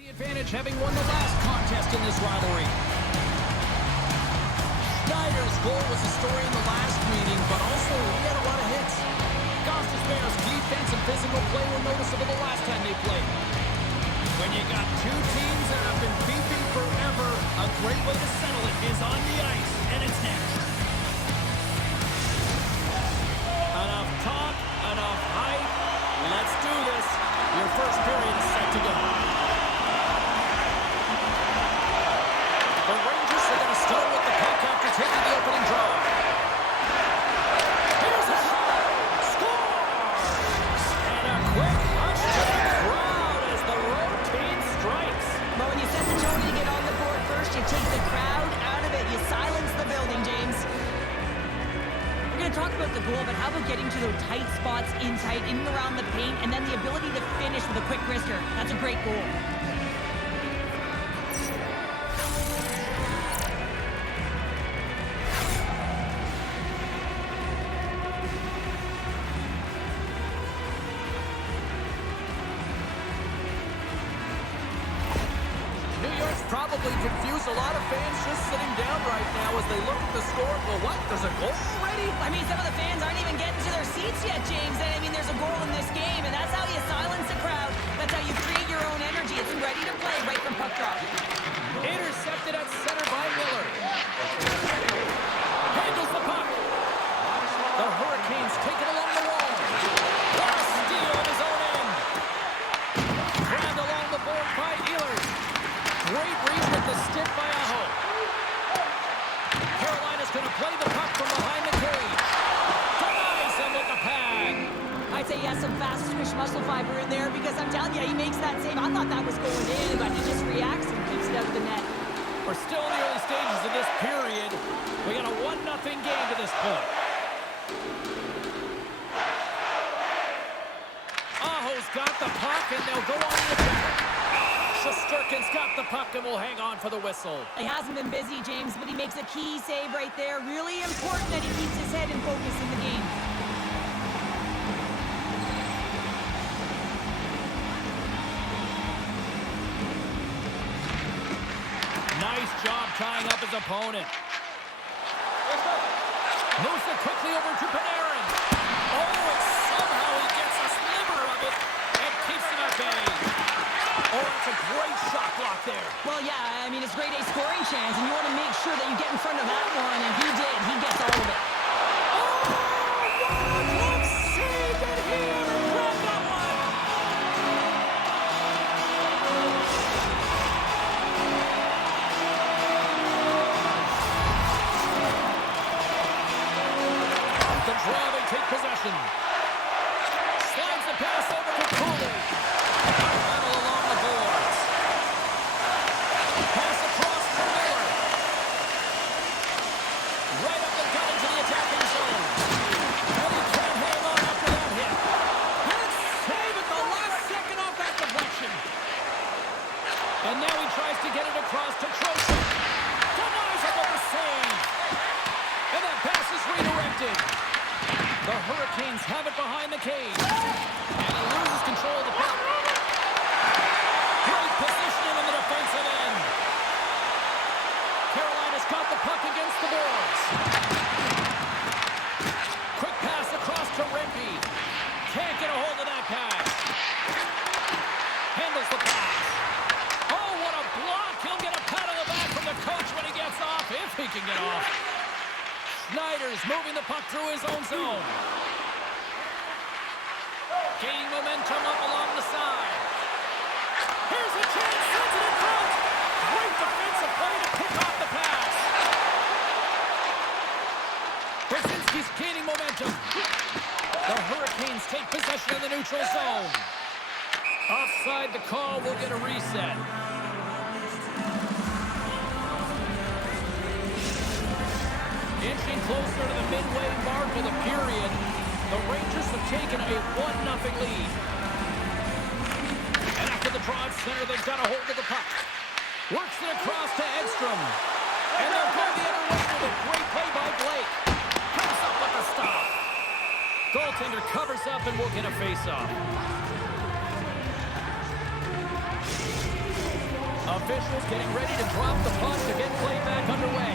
The advantage, having won the last contest in this rivalry. Schneider's goal was a story in the last meeting, but also he had a lot of hits. Goss's Bears' defense and physical play were noticeable the last time they played. When you got two teams that have been beefing forever, a great way to settle it is on the ice, and it's next. Enough talk, enough hype. Let's do this. Your first period is set to go. The Rangers are going to start with the puck after taking the opening draw. Here's a shot. Scores! And a quick rush to the crowd as the road team strikes. But when you set the tone to get on the board first, you take the crowd out of it. You silence the building, James. We're going to talk about the goal, but how about getting to those tight spots inside, in and around the paint, and then the ability to finish with a quick wrister. That's a great goal. Probably confuse a lot of fans just sitting down right now as they look at the score. Well, what? There's a goal already? I mean, some of the fans aren't even getting to their seats yet, James. I mean, there's a goal in this game, and that's how you silence the crowd. That's how you create your own energy. It's ready to play right from puck drop. Intercepted at center by Miller. Handles the puck. The Hurricanes take it along the wall. What a steal on his own end. Grabbed along the board by Ehlers. Great reach with the stick by Aho. Carolina's going to play the puck from behind the cage. Denies him with the pad. I'd say he has some fast twitch muscle fiber in there because I'm telling you, he makes that save. I thought that was going in, but he just reacts and keeps it out of the net. We're still in the early stages of this period. We got a 1-0 game to this point. Aho's got the puck, and they'll go on the attack. Shesterkin's got the puck and will hang on for the whistle. He hasn't been busy, James, but he makes a key save right there. Really important that he keeps his head in focus in the game. Nice job tying up his opponent. Moves it quickly over to Panarin. Oh, and somehow he gets a sliver of it and keeps it at bay. Oh, it's a great shot block there. Well, yeah, I mean, it's grade A scoring chance, and you want to make sure that you get in front of that one, and he did. He gets all of it. Oh, what a glove save that he grabbed that one. Off the draw, they take possession. Slides the pass over to Cooley. Battle along the boards. Pass across to Miller. Right up the gut into the attacking zone. And he can't hang on after that hit. Good save at the last second off that deflection. And now he tries to get it across to Trocheck. Denies him with the save. And that pass is redirected. The Hurricanes have it behind the cage. And he loses control of the puck. Great positioning in the defensive end. Carolina's got the puck against the boards. Quick pass across to Rempe. Can't get a hold of that pass. Handles the pass. Oh, what a block. He'll get a pat on the back from the coach when he gets off, if he can get off. Schneider's moving the puck through his own zone. Gaining momentum up along the side. Here's a chance, sends it in front. Great defensive play to pick off the pass. Brzezinski's gaining momentum. The Hurricanes take possession of the neutral zone. Offside the call, will get a reset. Inching closer to the midway mark of the period, the Rangers have taken a 1-0 lead. And after the draw at center, they've got a hold of the puck. Works it across to Edstrom. And they're going the other way with a great play by Blake. Comes up with a stop. Goaltender covers up and will get a face-off. Officials getting ready to drop the puck to get play back underway.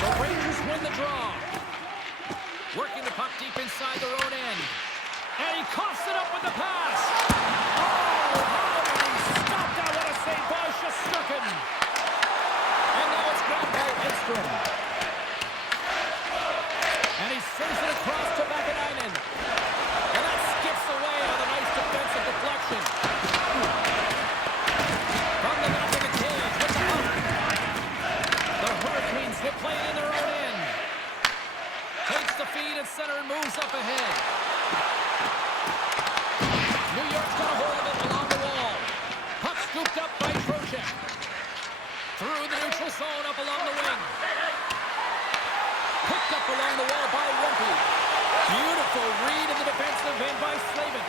The Rangers win the draw. Working the puck deep inside their own end. And he coughs it up with the pass. Oh, how did he stop that? What a save by Shesterkin. And now it's grabbed by Edstrom. And he sends it across to Vakanainen. And that skips away on a nice defensive deflection. From the back of the cage with the puck. The Hurricanes hit play in their own end. Takes the feed at center and moves up ahead. New York's got a hold of it along the wall. Puck scooped up by Trocheck. Through the neutral zone up along the wing. Picked up along the wall by Rumpy. Beautiful read in the defensive end by Slavin.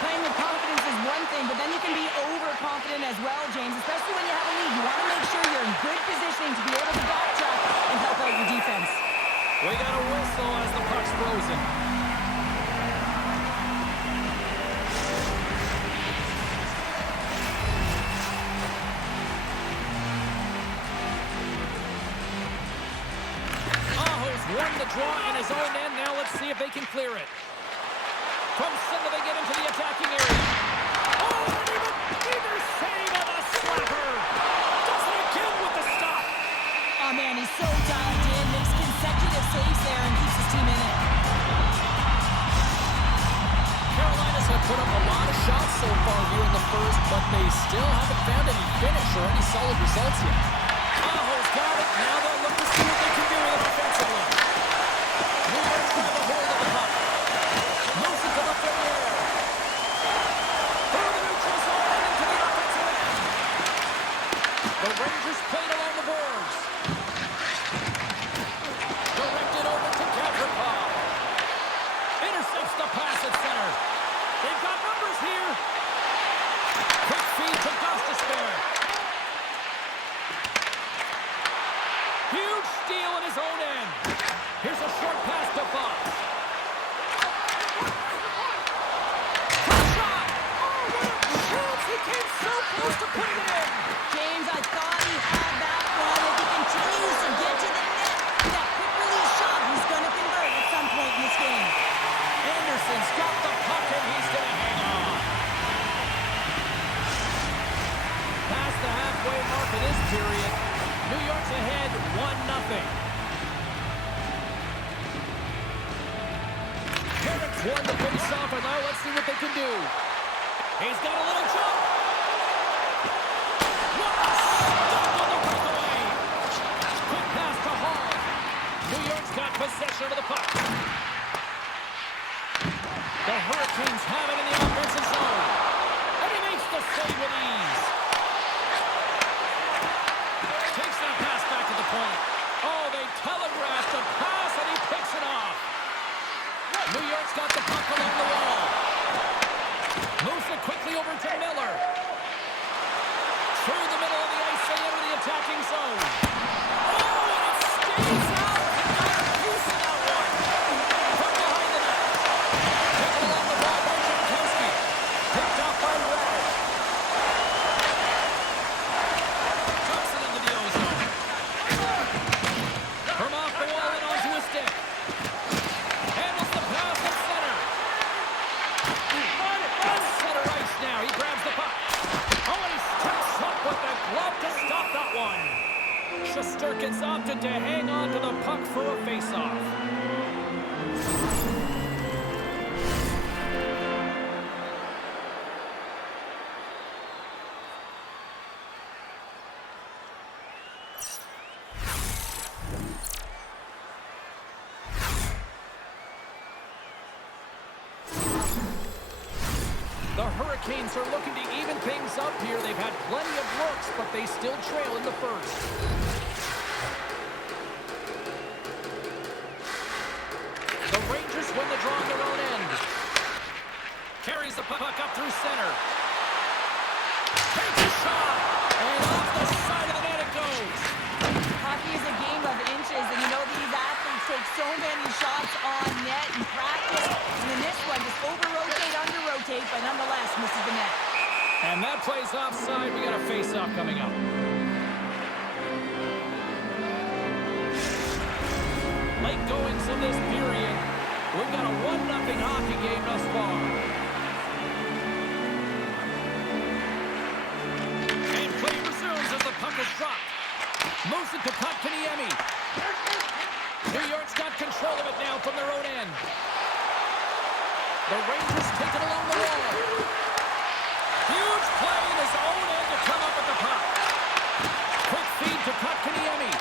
Playing with confidence is one thing, but then you can be overconfident as well, James, especially when you have a lead. You want to make sure you're in good positioning to be able to backtrack and help out your defense. We got a whistle as the puck's frozen. Aho's won the draw in his own end. Now let's see if they can clear it. From center they get into the attacking area. Oh, and either save on the slapper. Does it again with the stop. Oh, man, he's so dialed in. Makes consecutive saves there and keeps his team in it. Carolina's have put up a lot of shots so far here in the first, but they still haven't found any finish or any solid results yet. Aho's got it. Now they'll look to see what they can do with it offensively. New York's got a hold of the puck. Moves it to the air. Through the neutral zone and into the offensive end. The Rangers played along the boards. Directed over to Gavrikov. Intercepts the pass at center. They've got numbers here. Quick feed to Gostisbehere. Huge steal in his own end. Here's a short pass to Fox. Shot! Oh, what a chance! He came so close to putting it in. James, I thought he had that one. If he continues to get to the net, that quick release shot, he's going to convert at some point in this game. Anderson's got the puck and he's going to hang on. Past the halfway mark of this period, New York's ahead 1-0. Carrick's won the face-off, and now let's see what they can do. He's got a little jump. What a stop on the breakaway. Quick pass to Hall. New York's got possession of the puck. The Hurricanes have it in the offensive zone. And he makes the save with ease. Takes that pass back to the point. Oh, they telegraphed the pass, and he picks it off. New York's got the puck along the wall. Moves it quickly over to Miller. Through the middle of the ice, they enter the attacking zone. Oh, and it stays out. And not a piece of that one. From behind the net. Taken along the wall by Jankowski. Picked off by Radish. Thompson into the O-zone. From off the wall and onto his stick. Handles the pass at center. At center ice now. He grabs the puck. Oh, and he steps up with the glove to stop that one. Shesterkin's opted to hang on to the puck for a face-off. The Hurricanes are looking to even things up here. They've had plenty of looks, but they still trail in the first. The Rangers win the draw on their own end. Carries the puck up through center. Takes a shot, and off the side of the net it goes. Hockey is a game of inches, and you know these athletes take so many shots on net in practice. And in this one, just over-rotate, under-rotate. hesitate, but nonetheless misses the net. And that plays offside. We got a face-off coming up. Late goings in this period. We've got a 1-0 hockey game thus far. And play resumes as the puck is dropped. Moves it to Kotkaniemi. New York's got control of it now from their own end. The Rangers take it along the wall. Huge play in his own end to come up with the puck. Quick feed to Kotkaniemi.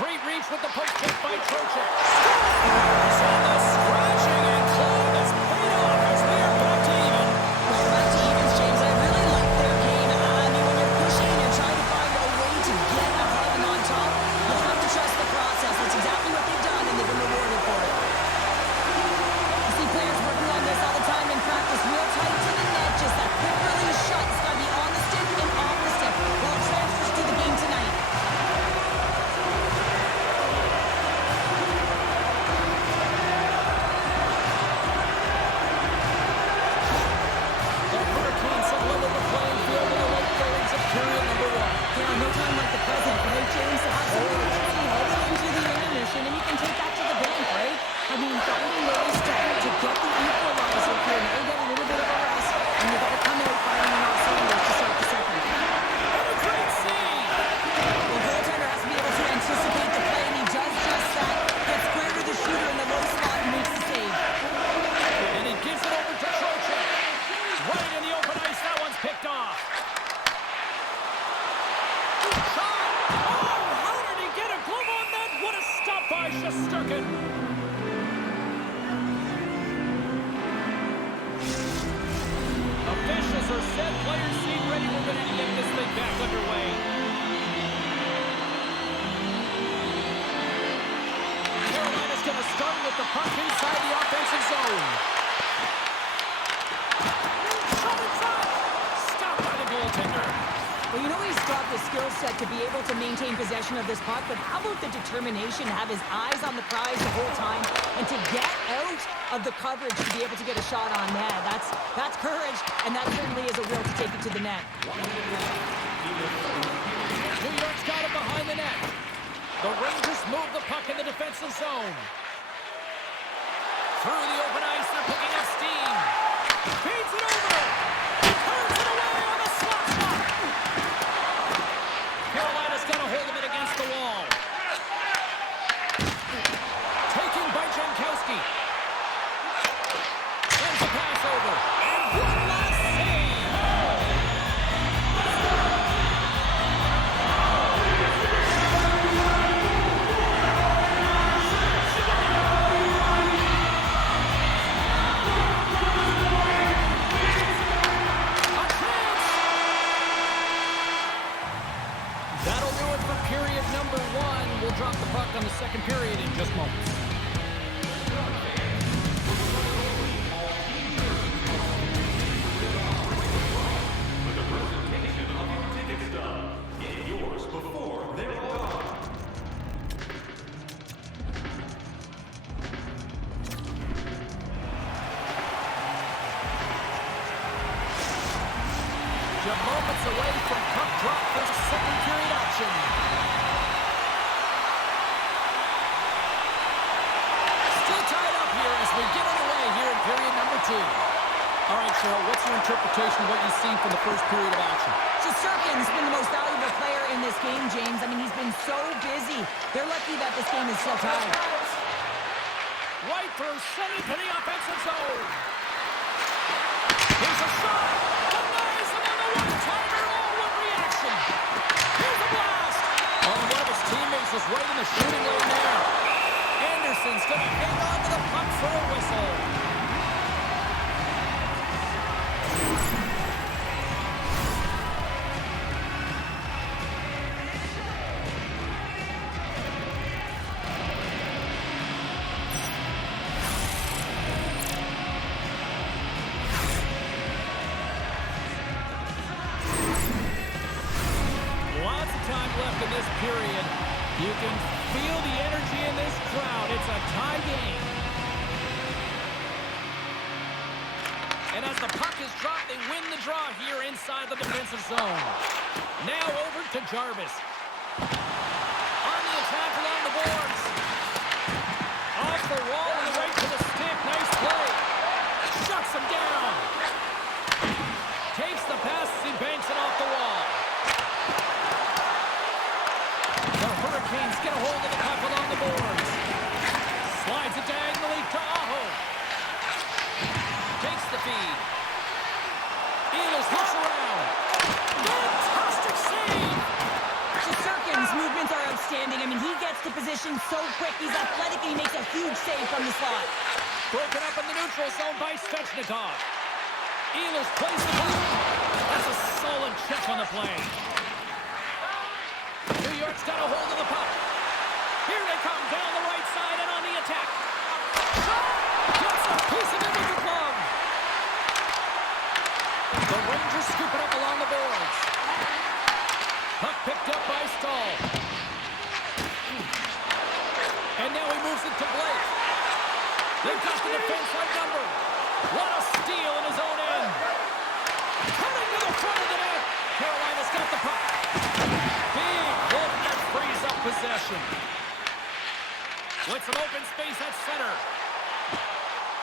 Great reach with the poke check by Trocheck. So the scratching and clawing is paid off as we are back to even. Well, back to evens, James. I really like their game. I mean, when you're pushing and trying to find a way to get a run on top, you have to trust the process. That's exactly what they've done, and they've been rewarded for it. You see players working on this all the time in practice, real tight to the net, just that quick release shot. It's got to be on the stick and off the stick. Well, it transfers to the game tonight. The Hurricanes have leveled the playing field in the late goings of period number 1. Yeah, no time like the present, right, James? To have some urgency heading into the intermission, and you can take that to the bank, right? I mean, finding ways to get the equalizer here. Now you get a little bit of a rest, and you got to come out firing on all cylinders to start the second. What a great save! The goaltender has to be able to anticipate the play, and he does just that. Gets square to the shooter in the low slot and makes the save. And he gives it over to Trocheck. Right in the open ice, that one's picked off. Shot! Oh, how did he get a glove on that? What a stop by Shesterkin. Officials are set, players seem ready. We're going to get this thing back underway. Carolina's going to start with the puck inside the offensive zone. Shot inside. Stopped by the goaltender. Well, you know he's got the skill set to be able to maintain possession of this puck, but how about the determination to have his eyes on the prize the whole time and to get out of the coverage to be able to get a shot on net? That's courage, and that certainly is a will to take it to the net. New York's got it behind the net. The Rangers move the puck in the defensive zone. Through the open ice, they're picking up steam. Feeds it over. Turns it away on the slap shot. Carolina's got a hold of it against the wall. Taken by Jankowski. Sends a pass over. And one last save. That'll do it for period number 1. We'll drop the puck on the second period in just moments. Just moments away from puck drop for second period action. Still tied up here as we get underway here in period number 2. All right, Cheryl, what's your interpretation of what you've seen from the first period of action? Shesterkin's been the most valuable player in this game, James. I mean, he's been so busy. They're lucky that this game is still tied. Right through, send it to the offensive zone. Here's a shot. Denies him on the one-timer. Oh, what reaction. Here's a blast. Oh, one of his teammates was right in the shooting lane there. Anderson's going to hang on to the puck for a whistle. Lots of time left in this period. You can feel the energy in this crowd. It's a tie game. And as the puck is dropped, they win the draw here inside the defensive zone. Now over to Jarvis. On the attack along the boards. Off the wall and right to the stick. Nice play. Shuts him down. Takes the pass as he banks it off the wall. The Hurricanes get a hold of the puck along the boards. Slides it diagonally to Aho. Takes the feed. Ehlers looks around. Fantastic save! Shesterkin's movements are outstanding. I mean, he gets to position so quick. He's athletic and he makes a huge save from the slot. Broken up in the neutral zone by Svechnikov. Ehlers plays the puck. That's a solid check on the play. New York's got a hold of the puck. Here they come down the right side and on the attack. Gets a piece of it with the glove. The Rangers scoop it up along the boards. Puck picked up by Stahl. And now he moves it to Blake. They've got the defense outnumbered. What a steal in his own end. Coming to the front of the net. Carolina's got the puck. Big hit that frees up possession. With some open space at center.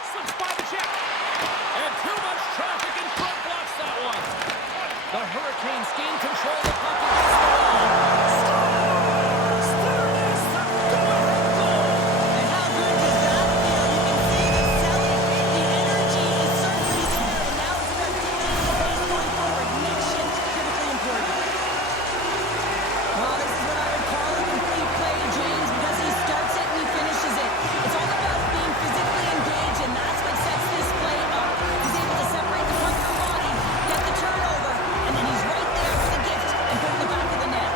Slips by the check. And too much traffic in front blocks that one. The Hurricanes gain control of the puck against the wall. There it is, the go-ahead goal. And how good does that feel? You can see the selling. The energy is certainly there. And now it's about dictating the pace going forward. Next shift, critically important. Well, this is what I would call a complete play, James, because he starts it and he finishes it. It's all about being physically engaged, and that's what sets this play up. He's able to separate the puck from the body, get the turnover, and then he's right there with the gift and put it in the back of the net.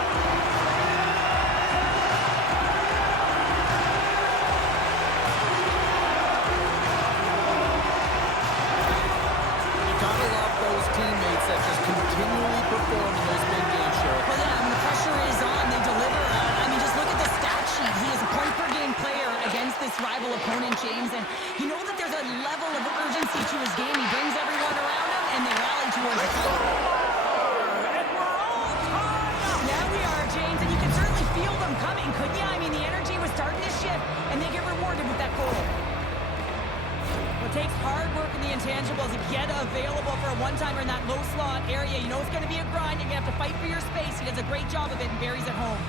You gotta love those teammates that just continually perform in those big games, Sheriff. Well, yeah, I mean, the pressure is on. They deliver. I mean, just look at the stat sheet. He is a point-per-game player against this rival opponent, James, and you know that there's a level of urgency to his game. He brings everyone around him, and they rally towards him. And we're all tied up. Yeah, we are, James, and you can certainly feel them coming, couldn't you? I mean, the energy was starting to shift, and they get rewarded with that goal. Well, it takes hard work in the intangibles to get available for a one-timer in that low slot area. You know it's going to be a grind. You're going to have to fight for your space. He does a great job of it and buries it home.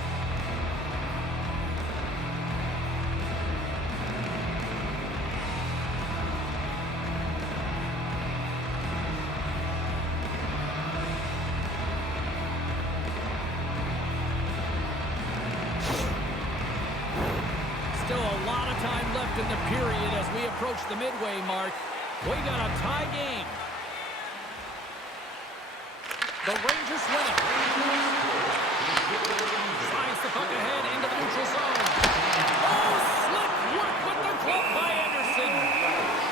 Still a lot of time left in the period as we approach the midway mark. We got a tie game. The Rangers win it. Slides the puck ahead into the neutral zone. Oh, slick work with the glove by Anderson.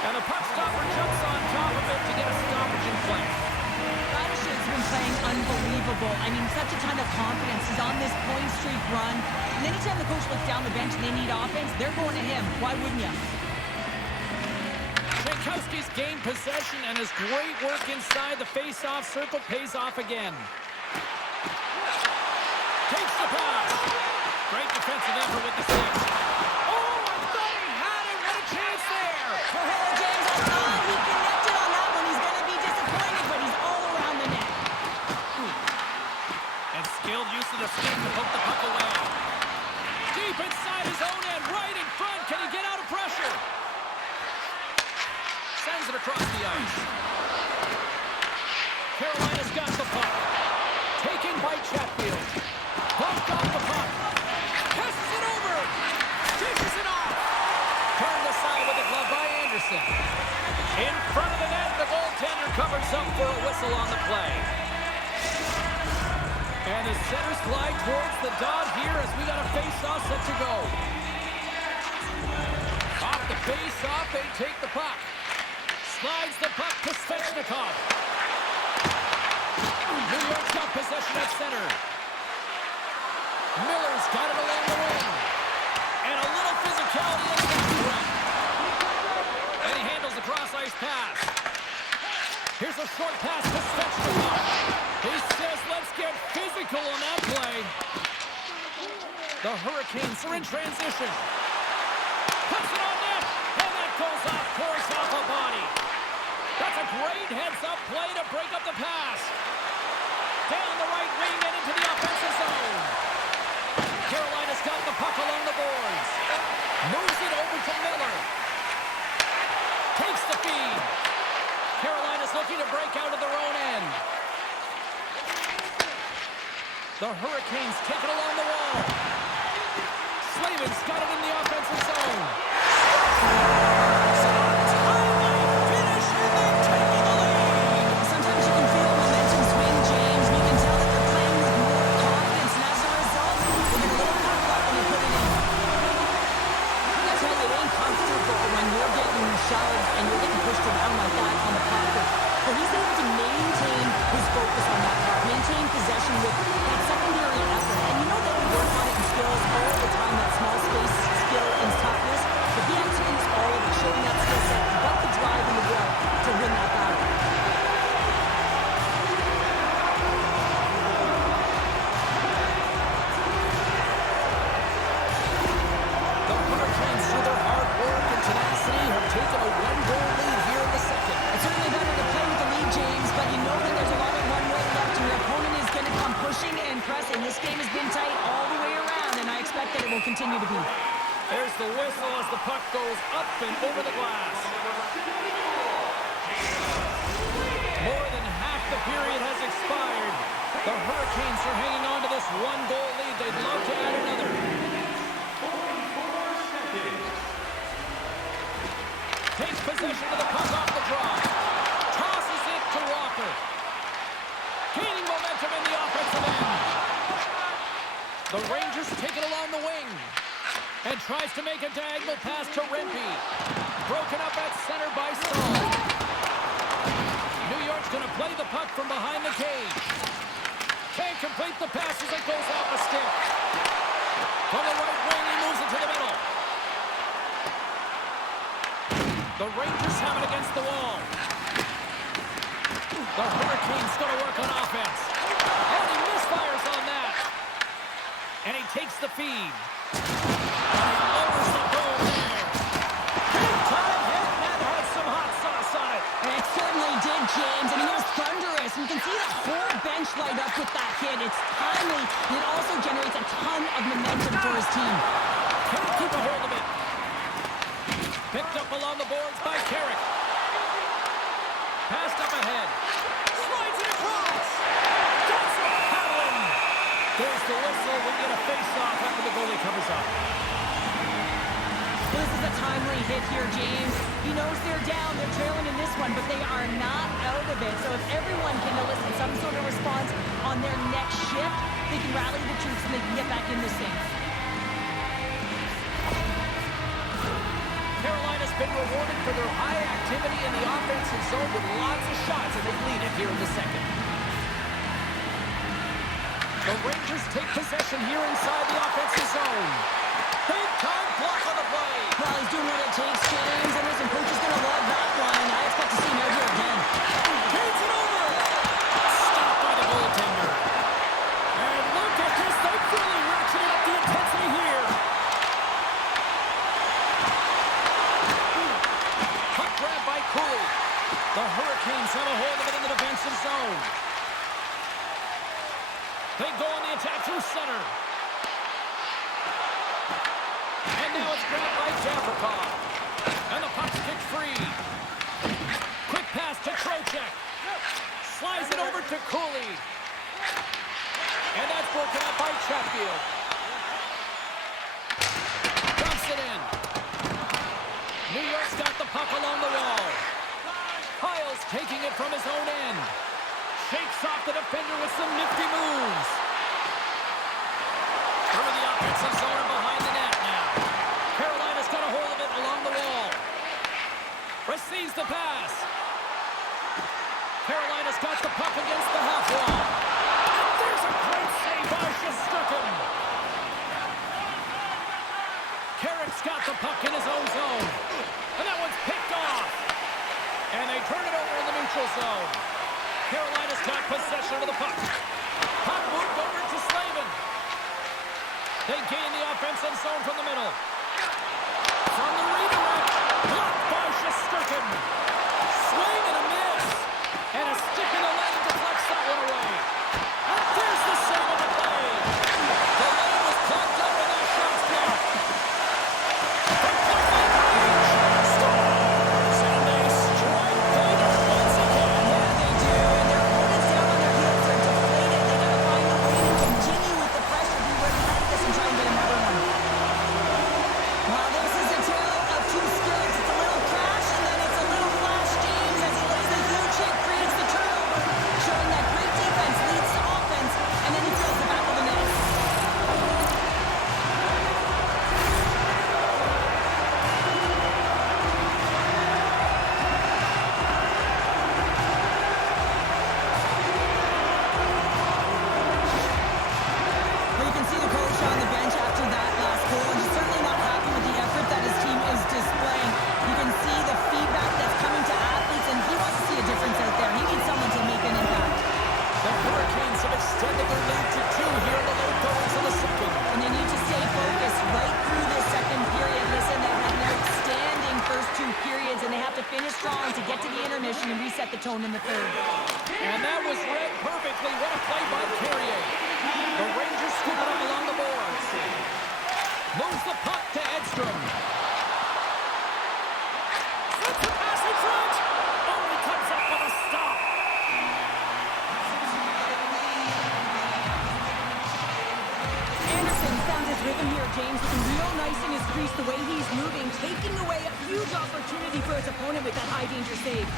And the puck stopper jumps on top of it to get a stoppage in play. Radish's been playing unbelievable. I mean, such a ton of confidence. He's on this point streak run. And anytime the coach looks down the bench and they need offense, they're going to him. Why wouldn't you? Jankowski's gained possession, and his great work inside the face-off circle pays off again. Takes the pass. Great defensive effort with the stick. Oh, I thought he had it. What a chance there. Oh, James, I thought he connected on that one. He's going to be disappointed, but he's all around the net. And skilled use of the stick to poke the puck away. Deep inside his own end, right in front. Can he get out of pressure? Sends it across the ice. Carolina's got the puck. Taken by Chatfield. Bumped off the puck. Passes it over. Dishes it off. Turned aside with a glove by Anderson. In front of the net, the goaltender covers up for a whistle on the play. And the centers glide towards the dot here as we got a face-off set to go. Off the face-off, they take the puck. Slides the puck to Svechnikov. New York's got possession at center. Miller's got it along the wing. And a little physicality in the run. And he handles the cross-ice pass. Here's a short pass to Svechnikov. He says, let's get physical on that play. The Hurricanes are in transition. Puts it on net, and that goes off course off a body. That's a great heads-up play to break up the pass. Down the right wing and into the offensive zone. Carolina's got the puck along the boards. Moves it over to Miller. Takes the feed. Carolina's looking to break out of their own end. The Hurricanes take it along the wall. Slavin's got it in the offensive zone. Finish, and they've taken the lead. Sometimes you can feel momentum swing, James. You can tell that they're playing with more confidence, and as a result, they get a little more luck when they put it in. I tell you, it ain't comfortable when you're getting shoved and you're getting pushed around like that on the puck. But he's able to maintain his focus on that puck, maintain possession with that secondary effort. And you know that we work on it in skills all the time, that small space skill and toughness. But he executes all of it, showing that skill set, got the drive and the will to win that battle. The Hurricanes, through their hard work and tenacity, have taken a one-goal lead here in the second. It's certainly better to play with the lead, James, but you know that there's a lot of one-way left, and your opponent is going to come pushing and pressing. This game has been tight all the way around, and I expect that it will continue to be. There's the whistle as the puck goes up and over the glass. More than half the period has expired. The Hurricanes are hanging on to this one-goal lead. They'd love to add another. Takes possession of the puck off the draw. Tosses it to Walker. Gaining momentum in the offensive end. The Rangers take it along the wing. And tries to make a diagonal pass to Rempe. Broken up at center by Stahl. New York's going to play the puck from behind the cage. Can't complete the pass as it goes off a stick. From the right wing, he moves it to the middle. The Rangers have it against the wall. The Hurricanes going to work on offense. And he misfires on that. And he takes the feed. Lowers the goal there. Big time hit, and that had some hot sauce on it. And it certainly did, James. I mean, it was thunderous. You can see the whole bench light up with that hit. It's timely, and it also generates a ton of momentum for his team. Can't keep a hold of it. Picked up along the boards by Carrick. Passed up ahead. Slides it across. That's a paddling. There's the whistle. We get a face-off after the goalie covers up. This is a timely hit here, James. He knows they're down. They're trailing in this one, but they are not out of it. So if everyone can elicit some sort of response on their next shift, they can rally the troops and they can get back in this thing. Carolina's been rewarded for their high activity in the offensive zone with lots of shots, and they lead it here in the second. The Rangers take possession here inside the offensive zone. Big time block on the play. Well, he's doing what it takes, James, and listen, Coach is going to love that one. I expect to see him out here again. Hands it over. Stopped by the goaltender. And look at this. They've really ratcheted up the intensity here. Puck grab by Cooley. The Hurricanes have a hold of it in the defensive zone. They go on the attack through center. And now it's grabbed by Gavrikov. And the puck's kicked free. Quick pass to Trocheck. Slides it over to Cooley. And that's broken up by Chatfield. Dumps it in. New York's got the puck along the wall. Piles taking it from his own end. Shakes off the defender with some nifty moves. Through the offensive zone and behind the net now. Carolina's got a hold of it along the wall. Receives the pass. Carolina's got the puck against the half wall. There's a great save by Shesterkin. Carrick's got the puck in his own zone. And that one's picked off. And they turn it over in the neutral zone. Carolina's got possession of the puck. Puck moved over to Slavin. They gain the offensive zone from the middle. From the redirect, blocked by Shesterkin. Swing and a miss. And a stick in the lane deflects that one away. And there's the save on the play. The lane was clogged up and that shot's blocked. From point blank range, scores! And they strike Vegas once again. Yeah, they do. And their opponents down on their heels are deflated. They got to find a way to continue with the pressure, be ready to hit this and try and get another one. Well, this is a tale of two skills. It's a little crash and then it's a little flash. James, as he lays a huge hit, creates the turnover, showing that great defense leads to offense, and then he fills the back of the net. Well, you can see the coach on the bench after that last goal, and he's certainly not happy with the effort that his team is displaying. You can see the feedback that's coming to athletes, and he wants to see a difference out there. He needs someone to make an impact. The Hurricanes have extended their lead to 2 here in the late goals of the second. And they need to stay focused right through this second period. Listen, they had an outstanding first 2 periods, and they have to finish strong to get to the intermission and reset the tone in the third. And that was read perfectly. What a play by Carrier. The Rangers scoop it up along the boards. Moves the puck to Edstrom. Slips the pass in front. Oh, he comes up with a stop. Anderson found his rhythm here, James, looking real nice in his crease, the way he's moving, taking away a huge opportunity for his opponent with that high-danger save.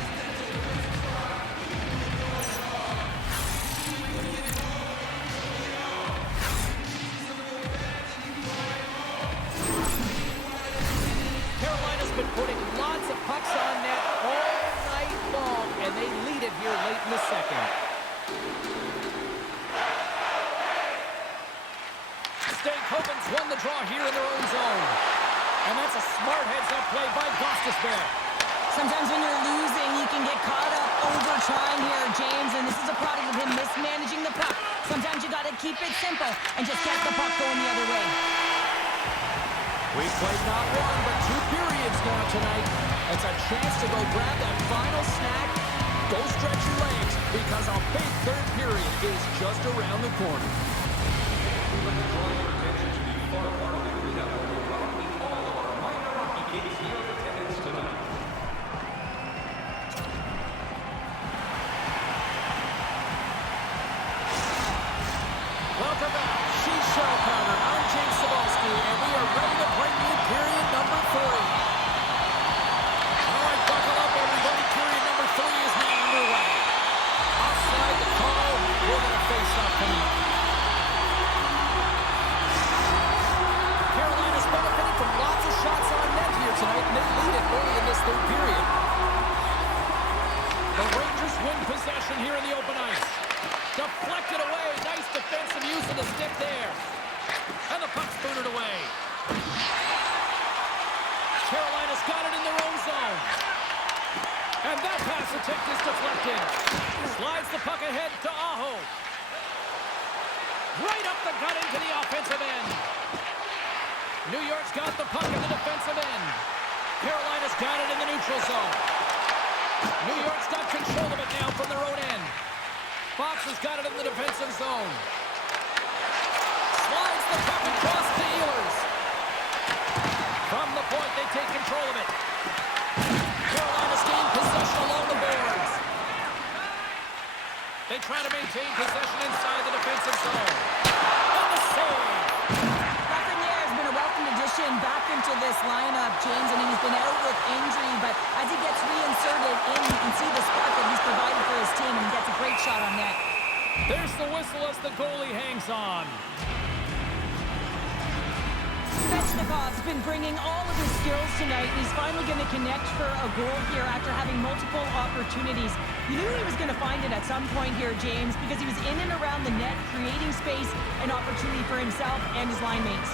Carolina's been putting lots of pucks on net all night long, and they lead it here late in the second. Stankoven's won the draw here in their own zone. And that's a smart heads-up play by Gostisbehere. Sometimes when you're losing, you can get caught up over trying here, James, and this is a product of him mismanaging the puck. Sometimes you got to keep it simple and just get the puck going the other way. We've played not 1, but 2 periods now tonight. It's a chance to go grab that final snack. Go stretch your legs, because a big third period is just around the corner. Welcome back. She's Cheryl Powder. I'm James Cebulski, and we are ready to bring you period number 3. All right, buckle up, everybody. Period number 3 is now underway. Offside the call. We're going to face off coming up. Carolina's benefiting from lots of shots on net here tonight, and they lead it early in this third period. The Rangers win possession here in the open ice. Deflected away. Nice defensive use of the stick there. And the puck's booted away. Carolina's got it in their own zone. And that pass attempt is deflected. Slides the puck ahead to Aho. Right up the gut into the offensive end. New York's got the puck in the defensive end. Carolina's got it in the neutral zone. New York's got control of it now from their own end. Fox has got it in the defensive zone. Slides the puck across to Ehlers. From the point, they take control of it. Carolina's gained possession along the boards. They try to maintain possession inside the defensive zone. And the save. Lafreniere has been a welcome addition back into this lineup, James. I mean, he's been out with injury, but as he gets reinserted in, you can see the spark that he's provided for his team, and he gets a great shot on net. There's the whistle as the goalie hangs on. Svechnikov's been bringing all of his skills tonight, and he's finally going to connect for a goal here after having multiple opportunities. You knew he was going to find it at some point here, James, because he was in and around the net, creating space and opportunity for himself and his line mates.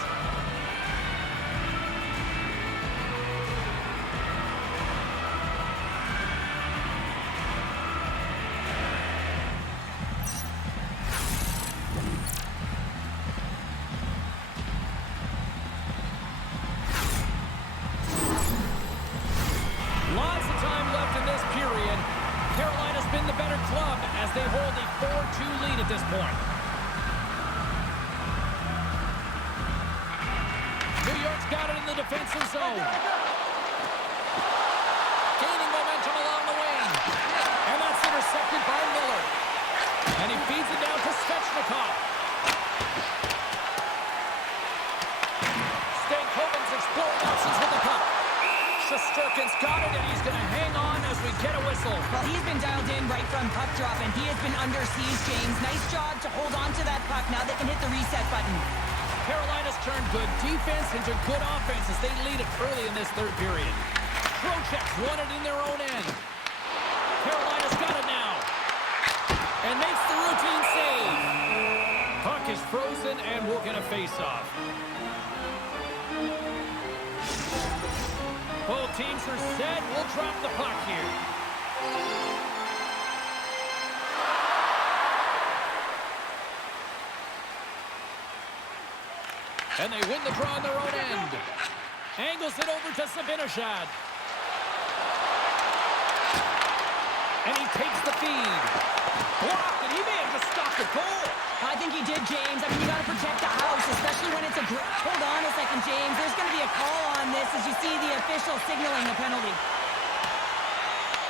they hold a 4-2 lead at this point. New York's got it in the defensive zone. Gaining momentum along the wing. And that's intercepted by Miller. And he feeds it down to Svechnikov. Stankoven's exploring options with the puck. Shesterkin's got it, and he's going to hang on as we get a whistle. Well, he's been dialed in right from puck drop, and he has been under siege, James. Nice job to hold on to that puck. Now they can hit the reset button. Carolina's turned good defense into good offense as they lead it early in this third period. Trocheck's won it in their own end. Carolina's got it now. And makes the routine save. Puck is frozen, and we'll get a face-off. Both teams are set. We'll drop the puck here. And they win the draw on their own end. Angles it over to Zibanejad. And he takes the feed. Blocked, and he may have just stopped the goal. I think he did, James. I mean, you got to protect the house, especially when it's a... Hold on a second, James. There's going to be a call on this as you see the official signaling the penalty.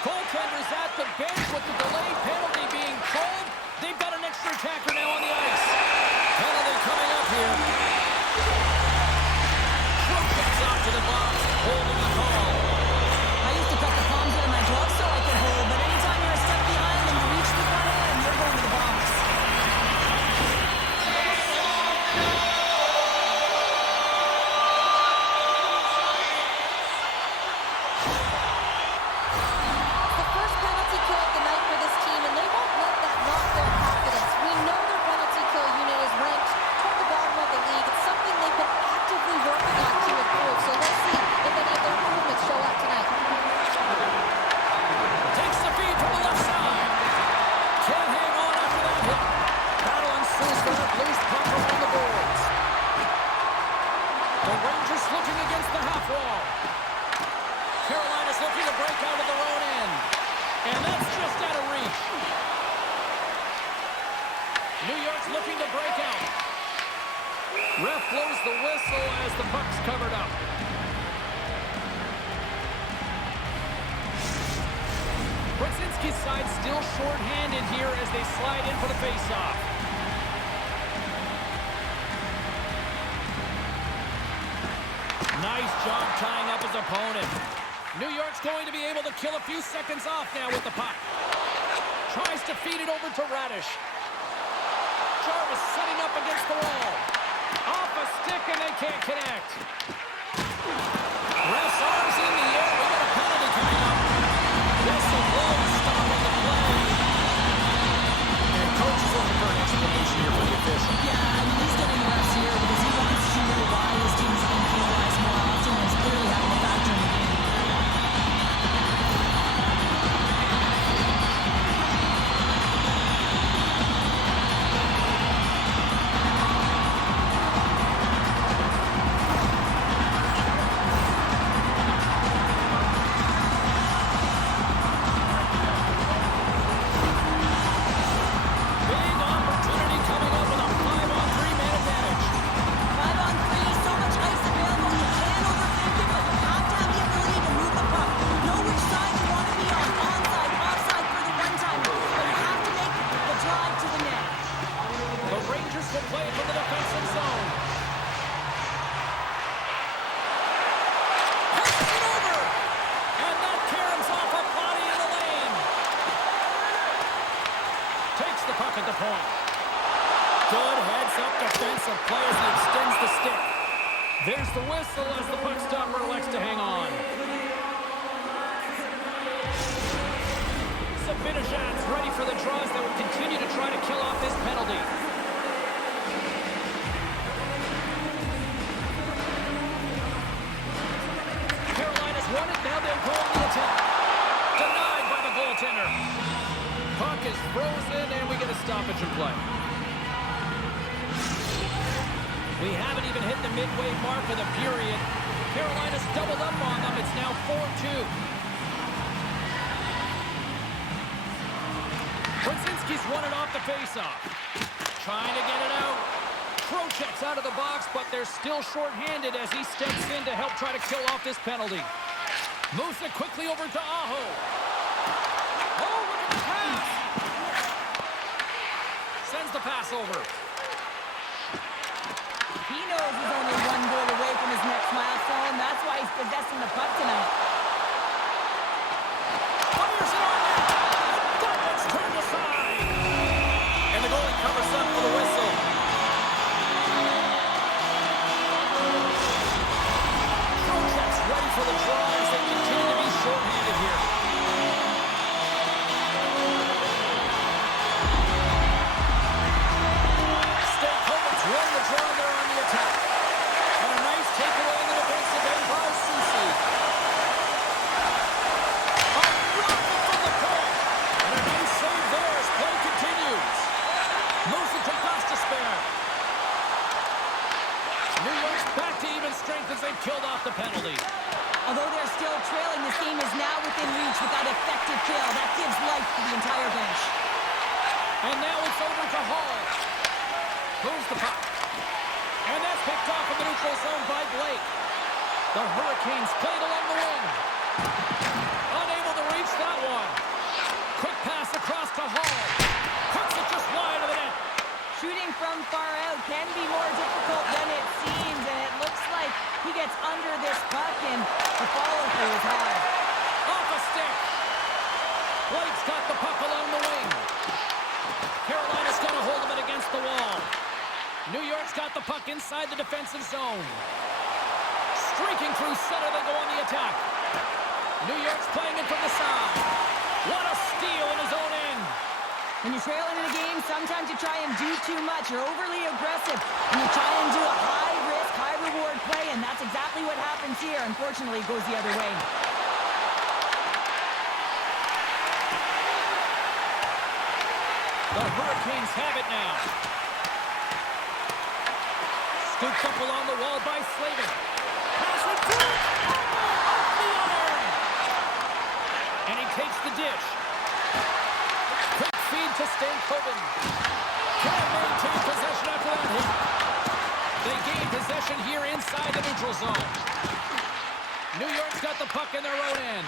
Goaltenders at the bench with the delayed penalty being called. They've got an extra attacker now on the ice. Penalty coming up here. Trocheck's out to the box, holding the call. I used to cut the palms out of my gloves so I could hold, but anytime you're a step behind and you reach the front end, you're going to the box. Ref blows the whistle as the puck's covered up. Brzezinski's side still short-handed here as they slide in for the face-off. Nice job tying up his opponent. New York's going to be able to kill a few seconds off now with the puck. Tries to feed it over to Radish. Jarvis setting up against the wall. Off a stick, and they can't connect. Ref's arms in the air. We got a penalty coming up. Whistle blows, stopping the play. And coach is looking for an explanation here for the official. Yeah, I mean, he's getting the refs here because he wants to know why his team is being penalized more often and is clearly having a factor in the game. There's the whistle as the puck stopper elects to hang on. Zibanejad's ready for the draws that will continue to try to kill off this penalty. Carolina's won it, now they'll go on the attack. Denied by the goaltender. Puck is frozen, and we get a stoppage in play. We haven't even hit the midway mark of the period. Carolina's doubled up on them. It's now 4-2. Brzezinski He's won it off the faceoff. Trying to get it out. Trocheck's out of the box, but they're still shorthanded as he steps in to help try to kill off this penalty. Moves it quickly over to Aho. Oh, look at the pass. Sends the pass over. He knows he's only one goal away from his next milestone. That's why he's possessing the puck tonight. Fires it on net. That one's turned aside. And the goalie covers up for the whistle. Trocheck's ready for the draw as they continue to be shorthanded here. Stankoven's won the draw there on the attack. And a nice takeaway in the defensive end by Susi. A rocket from the point. And a nice save there as play continues. Moves it to Gostisbehere. New York's back to even strength as they've killed off the penalty. Although they're still trailing, this game is now within reach with that effective kill. That gives life to the entire bench. And now it's over to Hall. Moves the puck. And that's picked off in the neutral zone by Blake. The Hurricanes played along the wing. Unable to reach that one. Quick pass across to Hall. Puts it just wide of the net. Shooting from far out can be more difficult than it seems, and it looks like he gets under this puck, and the follow-through is high. Off a stick. Blake's got the puck along the wing. Carolina's got a hold of it against the wall. New York's got the puck inside the defensive zone. Streaking through center, they go on the attack. New York's playing it from the side. What a steal in his own end. When you're trailing in a game, sometimes you try and do too much. You're overly aggressive, and you try and do a high-risk, high-reward play, and that's exactly what happens here. Unfortunately, it goes the other way. The Hurricanes have it now. Scoops up along the wall by Slavin. Pass it through. Off the iron. And he takes the dish. Quick feed to Stankoven. Can't maintain possession after that hit. They gain possession here inside the neutral zone. New York's got the puck in their own end.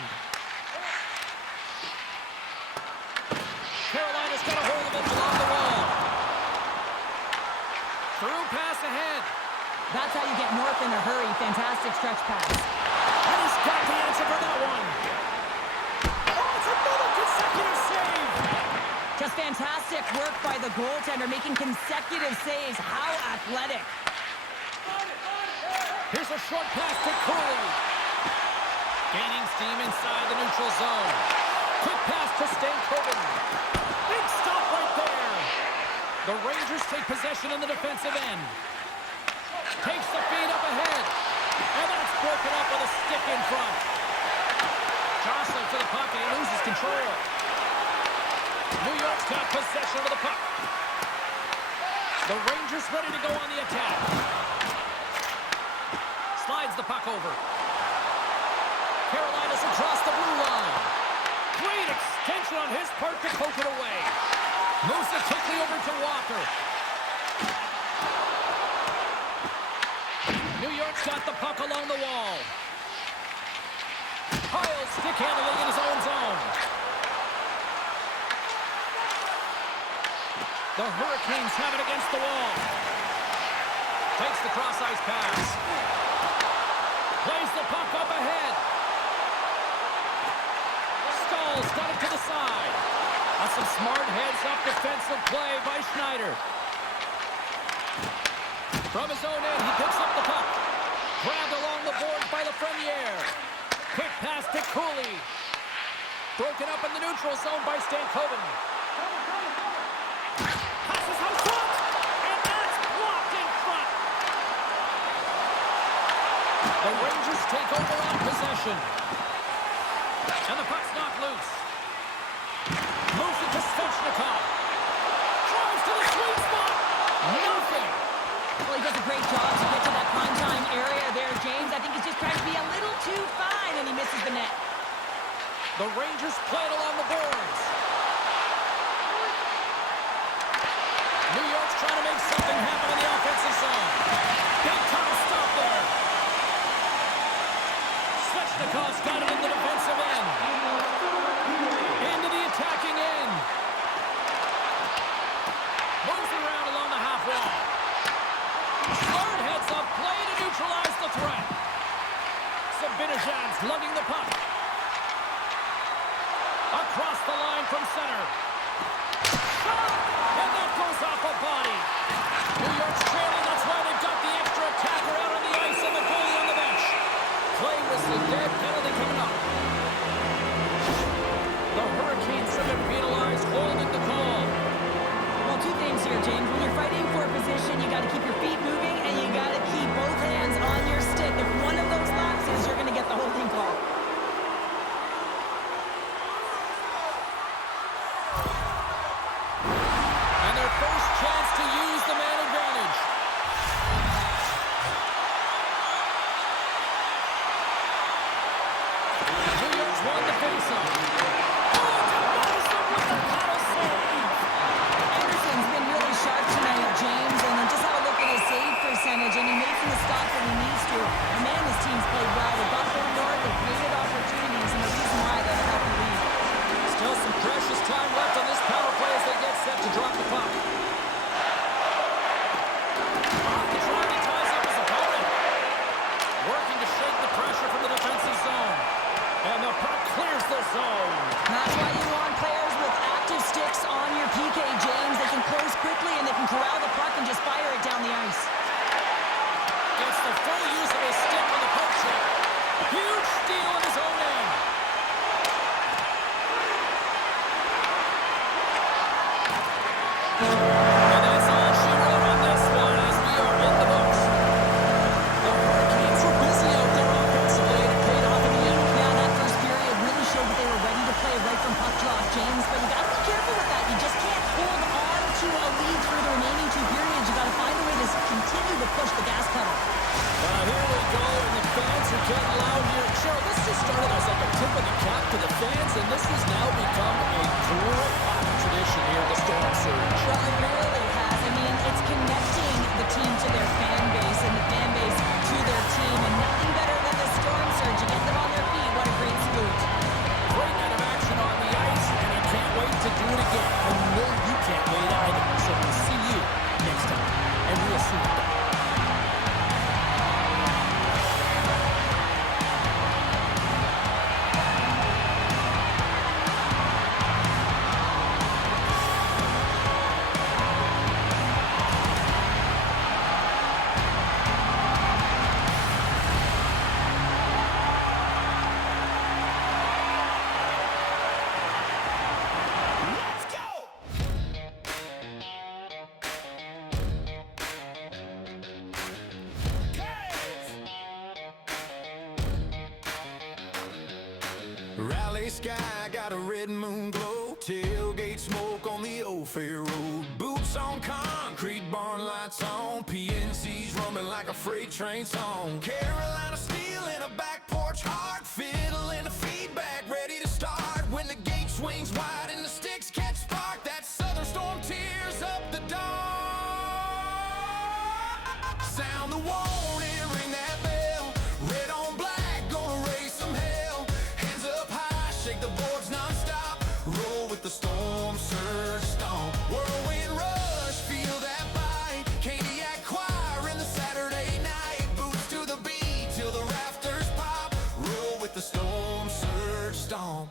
Carolina's got a hold of it along the wall. Through pass ahead. That's how you get north in a hurry. Fantastic stretch pass. And he's got the answer for that one. Oh, it's another consecutive save. Just fantastic work by the goaltender, making consecutive saves. How athletic. Here's a short pass to Cooley. Gaining steam inside the neutral zone. Quick pass to Stankoven. Big stop right there. The Rangers take possession in the defensive end. Takes the feed up ahead. And that's broken up with a stick in front. Jostling to the puck and he loses control. New York's got possession of the puck. The Rangers ready to go on the attack. Slides the puck over. Carolina's across the blue line. Great extension on his part to poke it away. Moves it quickly over to Walker. New York's got the puck along the wall. Kyle stick handling in his own zone. The Hurricanes have it against the wall. Takes the cross-ice pass. Plays the puck up ahead. Stahl's got it to the side. That's some smart heads-up defensive play by Schneider. From his own end, he picks up the puck. Grabbed along the boards by Lafreniere. Quick pass to Cooley. Broken up in the neutral zone by Stankoven. Passes out front, and that's blocked in front. The Rangers take over on possession. And the puck's knocked loose. Moves it to Svechnikov. Drives to the sweet spot. Nothing. Well, he does a great job to get to that prime time area there, James. I think he's just trying to be a little too fine, and he misses the net. The Rangers play it along the boards. faceoff. Oh, denies them with the paddle save. Anderson's been really sharp tonight, James, and then just have a look at his save percentage, and he makes the stops when he needs to. And man, his team's played well. They got home north, they created opportunities, and the reason why they have the lead. Still some precious time left on this power play as they get set to drop the puck. Off the draw, he ties up his opponent. Working to shake the pressure from the defensive zone. And the puck clears the zone. That's why you want players with active sticks on your PK, James. They can close quickly and they can corral the puck and just fire it down the ice. Gets the full use of his stick on the poke check. Huge steal in his own end. And that's all she wrote on this one as we are in the books. The Hurricanes were busy out there offensively and it paid off in the end. Yeah, that first period really showed that they were ready to play right from puck drop, James. But you got to be careful with that. You just can't hold on to a lead through the remaining two periods. You got to find a way to continue to push the gas pedal. Here we go, and the fans are getting loud here. Cheryl, this just started as like a tip of the cap to the fans, and this has now become a great hockey tradition here at the Storm Surge. Well, it really has. I mean, it's connecting the team to their fan base and the fan base to their team, and nothing better than the Storm Surge. You get them on their feet. What a great salute. Great night of action on the ice, and I can't wait to do it again. I know you can't wait either. So we'll see you next time, and we'll see you. Rally sky, got a red moon glow. Tailgate smoke on the old fair road. Boots on concrete, barn lights on. PNC's rumbling like a freight train song. Carolina steel in a back porch heart. Fiddle in the feedback, ready to start. When the gate swings wide and the sticks catch spark. That southern storm tears up the dawn. Sound the warning, ring that bell. Red on black, gonna raise some hell. Hands up high, shake the boards non-stop. Roll with the storm, surge, stomp. Whirlwind rush, feel that bite. Cadillac choir in the Saturday night. Boots to the beat till the rafters pop. Roll with the storm, surge, stomp.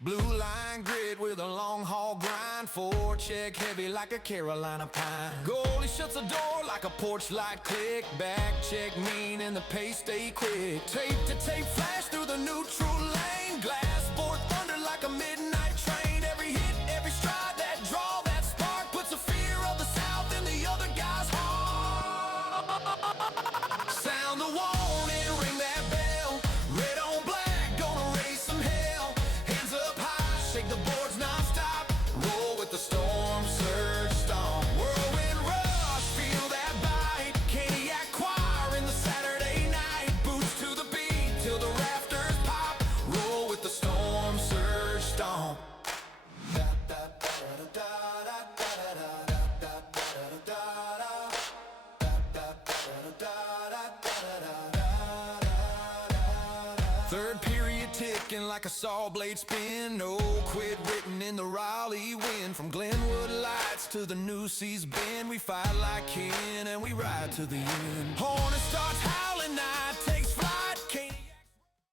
Blue line grid with a long haul grind. Forecheck heavy like a Carolina pine. Goalie shuts the door like a porch light click. Back check mean and the pace stay quick. Tape to tape flash through the neutral lane. Glass board thunder like a midnight train. Every hit, every stride, that draw, that spark puts the fear of the South in the other guy's heart. Sound the warning, ring that bell. Red on black, gonna raise some hell. Hands up high, shake the boards non-stop. Roll with the storm, surge, stomp. Whirlwind rush, feel that bite. Cadillac choir in the Saturday night. Boots to the beat till the rafters pop. Roll with the storm, surge, stomp. Third period ticking like a saw blade spin. No quit written in the Raleigh wind. From Glenwood Lights to the New Seas Bend, we fight like kin and we ride to the end. Hornet starts howling night